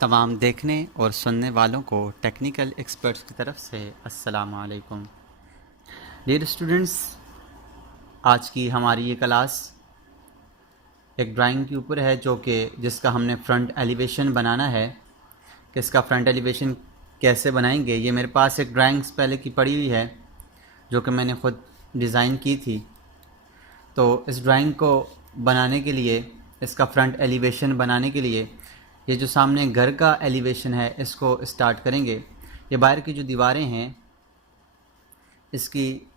तमाम देखने और सुनने वालों को टेक्निकल एक्सपर्ट्स की तरफ से अस्सलाम वालेकुम। डियर स्टूडेंट्स, आज की हमारी ये क्लास एक ड्राइंग के ऊपर है जिसका हमने फ्रंट एलिवेशन बनाना है। कि इसका फ्रंट एलिवेशन कैसे बनाएंगे, ये मेरे पास एक ड्राइंग्स पहले की पड़ी हुई है जो कि मैंने ख़ुद डिज़ाइन की थी। तो इस ड्राइंग को बनाने के लिए, इसका फ्रंट एलिवेशन बनाने के लिए, ये जो सामने घर का एलिवेशन है इसको स्टार्ट करेंगे। ये बाहर की जो दीवारें हैं, इसकी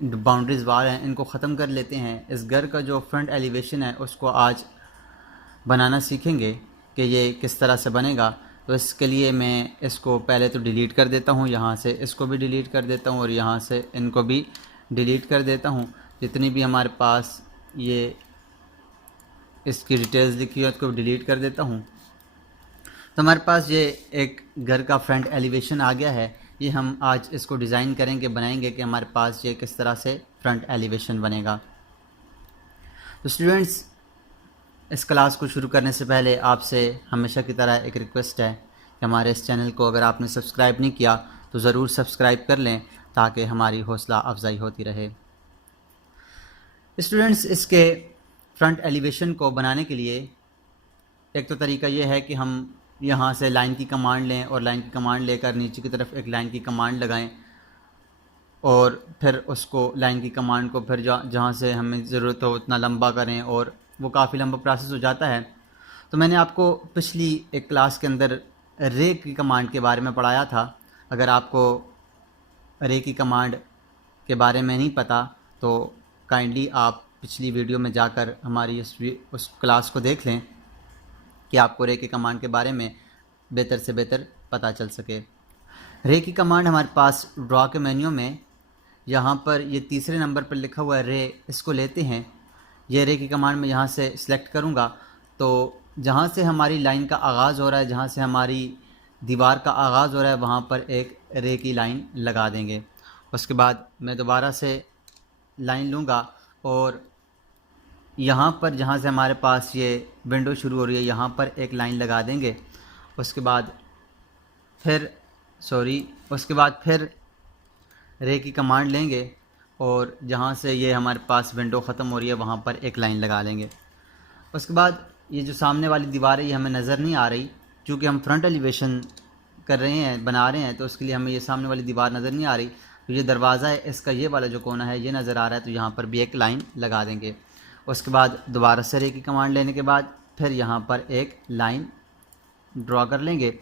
बाउंड्रीज वाल हैं, इनको ख़त्म कर लेते हैं। इस घर का जो फ्रंट एलिवेशन है उसको आज बनाना सीखेंगे कि ये किस तरह से बनेगा। तो इसके लिए मैं इसको पहले तो डिलीट कर देता हूँ, यहाँ से इसको भी डिलीट कर देता हूँ और यहाँ से इनको भी डिलीट कर देता हूँ। जितनी भी हमारे पास ये इसकी डिटेल्स लिखी है उसको डिलीट कर देता हूँ। तो हमारे पास ये एक घर का फ्रंट एलिवेशन आ गया है। ये हम आज इसको डिज़ाइन करेंगे, बनाएंगे कि हमारे पास ये किस तरह से फ्रंट एलिवेशन बनेगा। तो स्टूडेंट्स, इस क्लास को शुरू करने से पहले आपसे हमेशा की तरह एक रिक्वेस्ट है कि हमारे इस चैनल को अगर आपने सब्सक्राइब नहीं किया तो ज़रूर सब्सक्राइब कर लें ताकि हमारी हौसला अफजाई होती रहे। स्टूडेंट्स, इसके फ्रंट एलिवेशन को बनाने के लिए एक तो तरीका ये है कि हम यहाँ से लाइन की कमांड लें और लाइन की कमांड लेकर नीचे की तरफ एक लाइन की कमांड लगाएं और फिर उसको लाइन की कमांड को फिर जहाँ से हमें ज़रूरत हो उतना लंबा करें और वो काफ़ी लंबा प्रोसेस हो जाता है। तो मैंने आपको पिछली एक क्लास के अंदर रे की कमांड के बारे में पढ़ाया था। अगर आपको रे की कमांड के बारे में नहीं पता तो काइंडली आप पिछली वीडियो में जाकर हमारी उस क्लास को देख लें कि आपको रे की कमांड के बारे में बेहतर से बेहतर पता चल सके। रे की कमांड हमारे पास ड्रॉ के मेन्यू में यहाँ पर ये तीसरे नंबर पर लिखा हुआ है रे, इसको लेते हैं। ये रे की कमांड में यहाँ से सिलेक्ट करूँगा तो जहाँ से हमारी लाइन का आगाज़ हो रहा है, जहाँ से हमारी दीवार का आगाज़ हो रहा है, वहाँ पर एक रे की लाइन लगा देंगे। उसके बाद मैं दोबारा से लाइन लूँगा और यहाँ पर जहाँ से हमारे पास ये विंडो शुरू हो रही है यहाँ पर एक लाइन लगा देंगे। उसके बाद फिर रे की कमांड लेंगे और जहाँ से ये हमारे पास विंडो ख़त्म हो रही है वहाँ पर एक लाइन लगा लेंगे। उसके बाद ये जो सामने वाली दीवार है ये हमें नज़र नहीं आ रही, क्योंकि हम फ्रंट एलिवेशन कर रहे हैं, बना रहे हैं, तो उसके लिए हमें ये सामने वाली दीवार नज़र नहीं आ रही। तो ये दरवाज़ा है, इसका ये वाला जो कोना है ये नज़र आ रहा है, तो यहाँ पर भी एक लाइन लगा देंगे। उसके बाद दोबारा से रे की कमांड लेने के बाद फिर यहाँ पर एक लाइन ड्रॉ कर लेंगे।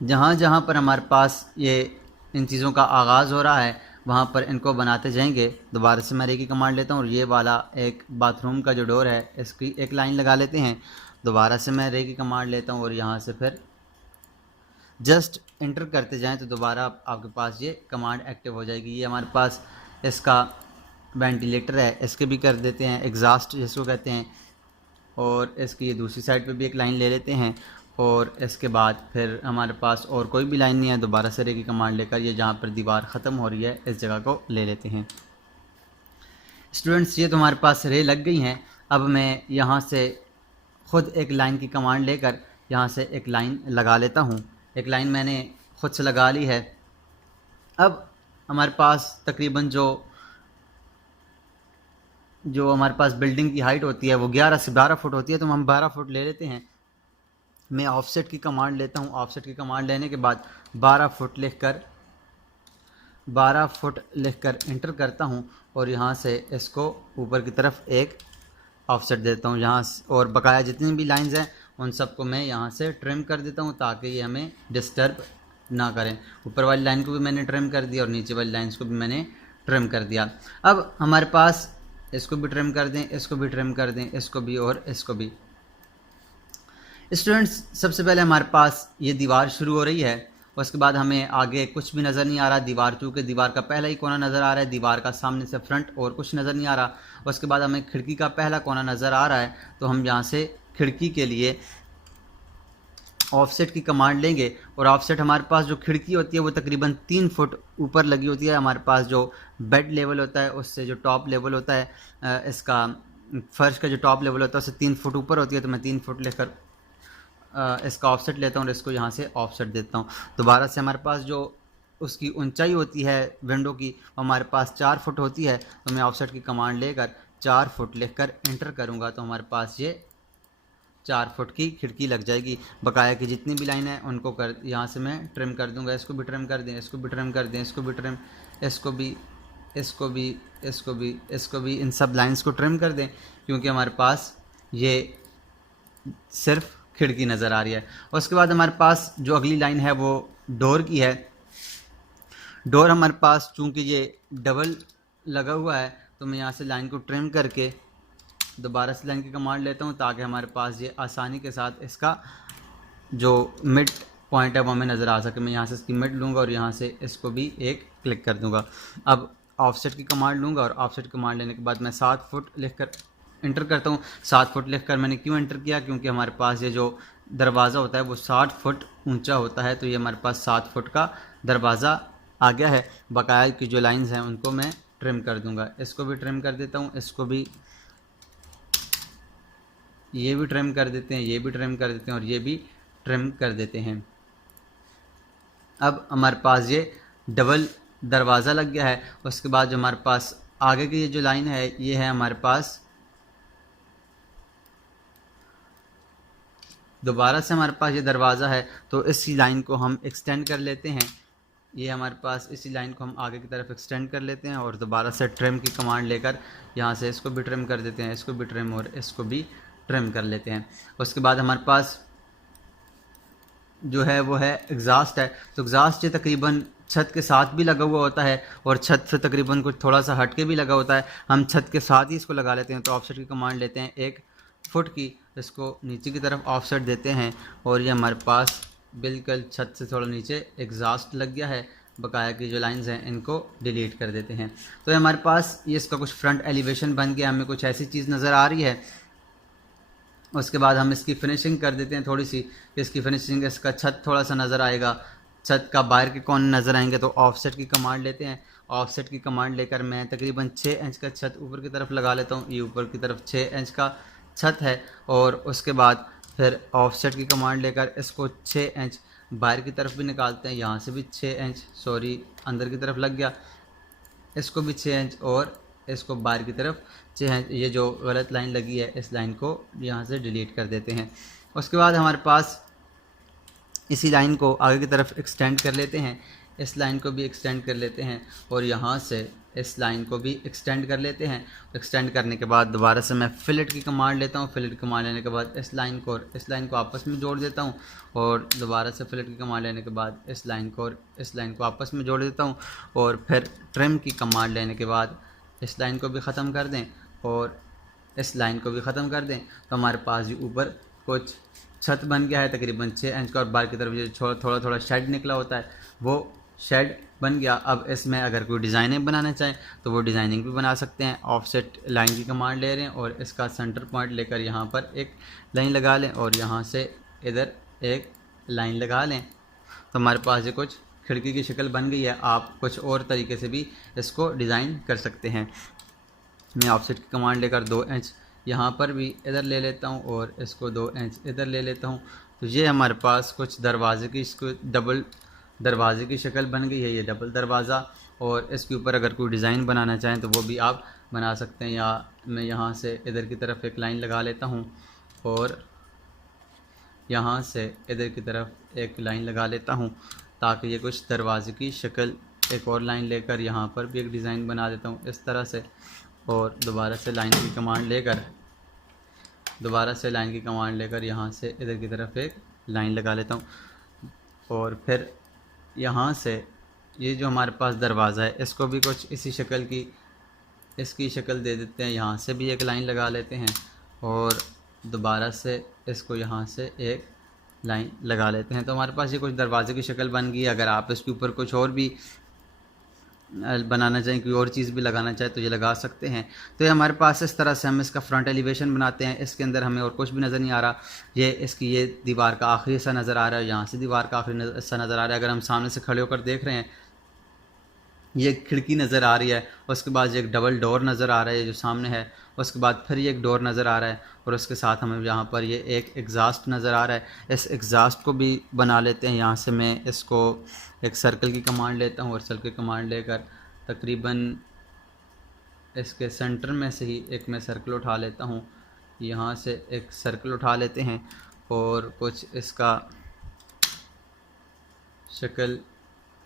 जहाँ जहाँ पर हमारे पास ये इन चीज़ों का आगाज़ हो रहा है वहाँ पर इनको बनाते जाएंगे। दोबारा से मैं रे की कमांड लेता हूँ और ये वाला एक बाथरूम का जो डोर है इसकी एक लाइन लगा लेते हैं। दोबारा से मैं रे की कमांड लेता हूँ और यहाँ से फिर जस्ट इंटर करते जाएं तो दोबारा आपके पास ये कमांड एक्टिव हो जाएगी। ये हमारे पास इसका वेंटिलेटर है, इसके भी कर देते हैं, एग्जॉस्ट जिसको कहते हैं। और इसकी ये दूसरी साइड पे भी एक लाइन ले लेते हैं और इसके बाद फिर हमारे पास और कोई भी लाइन नहीं है। दोबारा से रे की कमांड लेकर ये जहाँ पर दीवार ख़त्म हो रही है इस जगह को ले लेते हैं। स्टूडेंट्स, ये तो हमारे पास रे लग गई हैं। अब मैं यहाँ से ख़ुद एक लाइन की कमांड लेकर यहाँ से एक लाइन लगा लेता हूँ। एक लाइन मैंने ख़ुद से लगा ली है। अब हमारे पास तकरीबन जो हमारे पास बिल्डिंग की हाइट होती है वो 11 से 12 फुट होती है, तो हम 12 फुट ले लेते हैं। मैं ऑफसेट की कमांड लेता हूँ। ऑफसेट की कमांड लेने के बाद 12 फुट लिखकर इंटर करता हूँ और यहाँ से इसको ऊपर की तरफ एक ऑफसेट देता हूँ यहाँ और बकाया जितनी भी लाइंस हैं उन सबको मैं यहाँ से ट्रिम कर देता हूँ ताकि ये हमें डिस्टर्ब ना करें। ऊपर वाली लाइन को भी मैंने ट्रिम कर दिया और नीचे वाली लाइंस को भी मैंने ट्रिम कर दिया। अब हमारे पास इसको भी ट्रिम कर दें, इसको भी ट्रिम कर दें, इसको भी और इसको भी। स्टूडेंट्स, सबसे पहले हमारे पास ये दीवार शुरू हो रही है। उसके बाद हमें आगे कुछ भी नज़र नहीं आ रहा दीवार, चूँकि दीवार का पहला ही कोना नज़र आ रहा है, दीवार का सामने से फ्रंट और कुछ नज़र नहीं आ रहा। उसके बाद हमें खिड़की का पहला कोना नज़र आ रहा है, तो हम यहाँ से खिड़की के लिए ऑफसेट की कमांड लेंगे और ऑफसेट हमारे पास जो खिड़की होती है वो तकरीबन 3 फुट ऊपर लगी होती है। हमारे पास जो बेड लेवल होता है उससे जो टॉप लेवल होता है, इसका फर्श का जो टॉप लेवल होता है उससे 3 फुट ऊपर होती है, तो मैं 3 फुट लेकर इसका ऑफसेट लेता हूँ और इसको यहाँ से ऑफसेट देता हूँ। दोबारा से हमारे पास जो उसकी ऊंचाई होती है विंडो की हमारे पास 4 फुट होती है, तो मैं ऑफसेट की कमांड लेकर 4 फुट लिखकर एंटर करूँगा तो हमारे पास ये 4 फुट की खिड़की लग जाएगी। बकाया की जितनी भी लाइन है उनको कर यहाँ से मैं ट्रिम कर दूँगा। इसको भी ट्रिम कर दें, इसको भी ट्रिम कर दें, इसको भी ट्रिम, इसको भी, इसको भी, इसको भी, इसको भी, इन सब लाइंस को ट्रिम कर दें क्योंकि हमारे पास ये सिर्फ खिड़की नज़र आ रही है। उसके बाद हमारे पास जो अगली लाइन है वो डोर की है। डोर हमारे पास चूँकि ये डबल लगा हुआ है तो मैं यहाँ से लाइन को ट्रिम करके दोबारा से लाइन की कमांड लेता हूँ ताकि हमारे पास ये आसानी के साथ इसका जो मिड पॉइंट है वो हमें नज़र आ सके। मैं यहाँ से इसकी मिड लूँगा और यहाँ से इसको भी एक क्लिक कर दूँगा। अब ऑफसेट की कमांड लूँगा और ऑफसेट कमांड लेने के बाद मैं 7 फुट लिखकर इंटर करता हूँ। 7 फुट लिखकर मैंने क्यों इंटर किया, क्योंकि हमारे पास ये जो दरवाज़ा होता है वो 60 फुट ऊंचा होता है, तो ये हमारे पास 7 फुट का दरवाज़ा आ गया है। बकाया की जो लाइंस हैं उनको मैं ट्रिम कर दूँगा। इसको भी ट्रिम कर देता हूँ, इसको भी, ये भी ट्रिम कर देते हैं, ये भी ट्रिम कर देते हैं और ये भी ट्रिम कर देते हैं। अब हमारे पास ये डबल दरवाज़ा लग गया है। उसके बाद जो हमारे पास आगे की ये जो लाइन है ये है हमारे पास, दोबारा से हमारे पास ये दरवाज़ा है तो इसी लाइन को हम एक्सटेंड कर लेते हैं। ये हमारे पास इसी लाइन को हम आगे की तरफ एक्सटेंड कर लेते हैं और दोबारा से ट्रिम की कमांड लेकर यहाँ से इसको भी ट्रिम कर देते हैं, इसको भी ट्रिम और इसको भी ट्रिम कर लेते हैं। उसके बाद हमारे पास जो है वो है एग्ज़ास्ट है। तो एग्ज़ास्ट ये तकरीबन छत के साथ भी लगा हुआ होता है और छत से तकरीबन कुछ थोड़ा सा हट के भी लगा होता है। हम छत के साथ ही इसको लगा लेते हैं। तो ऑफसेट की कमांड लेते हैं 1 फुट की, इसको नीचे की तरफ ऑफसेट देते हैं और ये हमारे पास बिल्कुल छत से थोड़ा नीचे एग्ज़ास्ट लग गया है। बकाया की जो लाइंस हैं इनको डिलीट कर देते हैं। तो हमारे पास ये इसका कुछ फ्रंट एलिवेशन बन गया, हमें कुछ ऐसी चीज़ नज़र आ रही है। उसके बाद हम इसकी फिनिशिंग कर देते हैं थोड़ी सी, इसकी फिनिशिंग, इसका छत थोड़ा सा नज़र आएगा, छत का बाहर के कोने नज़र आएंगे। तो ऑफसेट की कमांड लेते हैं। ऑफसेट की कमांड लेकर मैं तकरीबन 6 इंच का छत ऊपर की तरफ लगा लेता हूँ। ये ऊपर की तरफ 6 इंच का छत है और उसके बाद फिर ऑफसेट की कमांड लेकर इसको 6 इंच बाहर की तरफ भी निकालते हैं। यहाँ से भी 6 इंच, सॉरी अंदर की तरफ लग गया, इसको भी 6 इंच और इसको बाहर की तरफ 6 इंच। ये जो गलत लाइन लगी है इस लाइन को यहाँ से डिलीट कर देते हैं। उसके बाद हमारे पास इसी लाइन को आगे की तरफ एक्सटेंड कर लेते हैं, इस लाइन को भी एक्सटेंड कर लेते हैं और यहाँ से इस लाइन को भी एक्सटेंड कर लेते हैं। एक्सटेंड करने के बाद दोबारा से मैं फिलेट की कमांड लेता हूँ। फिलेट की कमांड लेने के बाद इस लाइन को और इस लाइन को आपस में जोड़ देता हूँ और दोबारा से फिलेट की कमांड लेने के बाद इस लाइन को और इस लाइन को आपस में जोड़ देता हूँ और फिर ट्रिम की कमांड लेने के बाद इस लाइन को भी ख़त्म कर दें और इस लाइन को भी ख़त्म कर दें। तो हमारे पास ये ऊपर कुछ छत बन गया है तकरीबन 6 इंच का और बाहर की तरफ जो थोड़ा थोड़ा शेड निकला होता है वो शेड बन गया। अब इसमें अगर कोई डिज़ाइनिंग बनाना चाहें तो वो डिज़ाइनिंग भी बना सकते हैं। ऑफसेट लाइन की कमांड ले रहे हैं और इसका सेंटर पॉइंट लेकर यहाँ पर एक लाइन लगा लें और यहाँ से इधर एक लाइन लगा लें तो हमारे पास ये कुछ खिड़की की शक्ल बन गई है। आप कुछ और तरीके से भी इसको डिज़ाइन कर सकते हैं। मैं ऑफसेट की कमांड लेकर 2 इंच यहाँ पर भी इधर ले लेता हूँ और इसको 2 इंच इधर ले लेता हूँ। तो ये हमारे पास कुछ दरवाजे की, इसको डबल दरवाजे की शक्ल बन गई है, ये डबल दरवाज़ा। और इसके ऊपर अगर कोई डिज़ाइन बनाना चाहें तो वो भी आप बना सकते हैं। या मैं यहाँ से इधर की तरफ एक लाइन लगा लेता हूँ और यहाँ से इधर की तरफ एक लाइन लगा लेता हूँ ताकि ये कुछ दरवाजे की शक्ल, एक और लाइन लेकर यहाँ पर भी एक डिज़ाइन बना देता हूँ इस तरह से और दोबारा से लाइन की कमांड लेकर यहाँ से इधर की तरफ एक लाइन लगा लेता हूँ और फिर यहाँ से ये जो हमारे पास दरवाज़ा है इसको भी कुछ इसी शक्ल की, इसकी शक्ल दे देते हैं। यहाँ से भी एक लाइन लगा लेते हैं और दोबारा से इसको यहाँ से एक लाइन लगा लेते हैं। तो हमारे पास ये कुछ दरवाजे की शक्ल बन गई। अगर आप इसके ऊपर कुछ और भी बनाना चाहें, कोई और चीज़ भी लगाना चाहे तो ये लगा सकते हैं। तो ये हमारे पास इस तरह से हम इसका फ्रंट एलिवेशन बनाते हैं। इसके अंदर हमें और कुछ भी नज़र नहीं आ रहा। ये इसकी ये दीवार का आखिरी सा नज़र आ रहा है, यहाँ से दीवार का आखिरी सा नज़र आ रहा है। अगर हम सामने से खड़े होकर देख रहे हैं ये खिड़की नज़र आ रही है। उसके बाद एक डबल डोर नज़र आ रहा है जो सामने है उसके बाद फिर ये एक डोर नज़र आ रहा है और उसके साथ हमें यहाँ पर ये एक एग्ज़ास्ट नज़र आ रहा है। इस एग्ज़ास्ट को भी बना लेते हैं। यहाँ से मैं इसको एक सर्कल की कमांड लेता हूँ और सर्कल की कमांड लेकर तकरीबन इसके सेंटर में से ही एक मैं सर्कल उठा लेता हूँ। यहाँ से एक सर्कल उठा लेते हैं और कुछ इसका शक्ल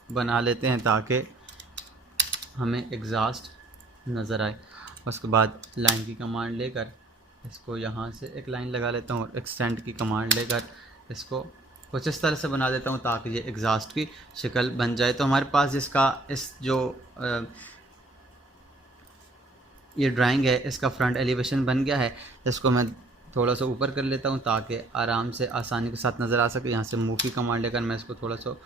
बना लेते हैं ताकि हमें एग्ज़ास्ट नज़र आए। उसके बाद लाइन की कमांड लेकर इसको यहाँ से एक लाइन लगा लेता हूँ और एक्सटेंड की कमांड लेकर इसको कुछ इस तरह से बना देता हूँ ताकि ये एग्ज़ास्ट की शक्ल बन जाए। तो हमारे पास इसका ये ड्राइंग है, इसका फ्रंट एलिवेशन बन गया है। इसको मैं थोड़ा सा ऊपर कर लेता हूँ ताकि आराम से आसानी के साथ नज़र आ सके। यहाँ से मूव की कमांड लेकर मैं इसको थोड़ा सा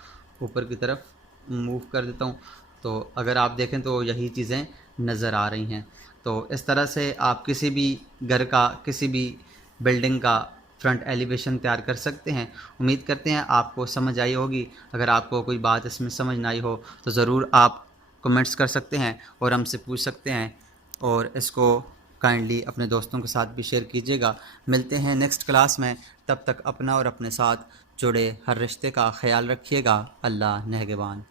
ऊपर की तरफ मूव कर देता हूँ। तो अगर आप देखें तो यही चीज़ें नज़र आ रही हैं। तो इस तरह से आप किसी भी घर का, किसी भी बिल्डिंग का फ्रंट एलिवेशन तैयार कर सकते हैं। उम्मीद करते हैं आपको समझ आई होगी। अगर आपको कोई बात इसमें समझ ना आई हो तो ज़रूर आप कमेंट्स कर सकते हैं और हमसे पूछ सकते हैं, और इसको काइंडली अपने दोस्तों के साथ भी शेयर कीजिएगा। मिलते हैं नेक्स्ट क्लास में, तब तक अपना और अपने साथ जुड़े हर रिश्ते का ख्याल रखिएगा। अल्लाह नेहगबान।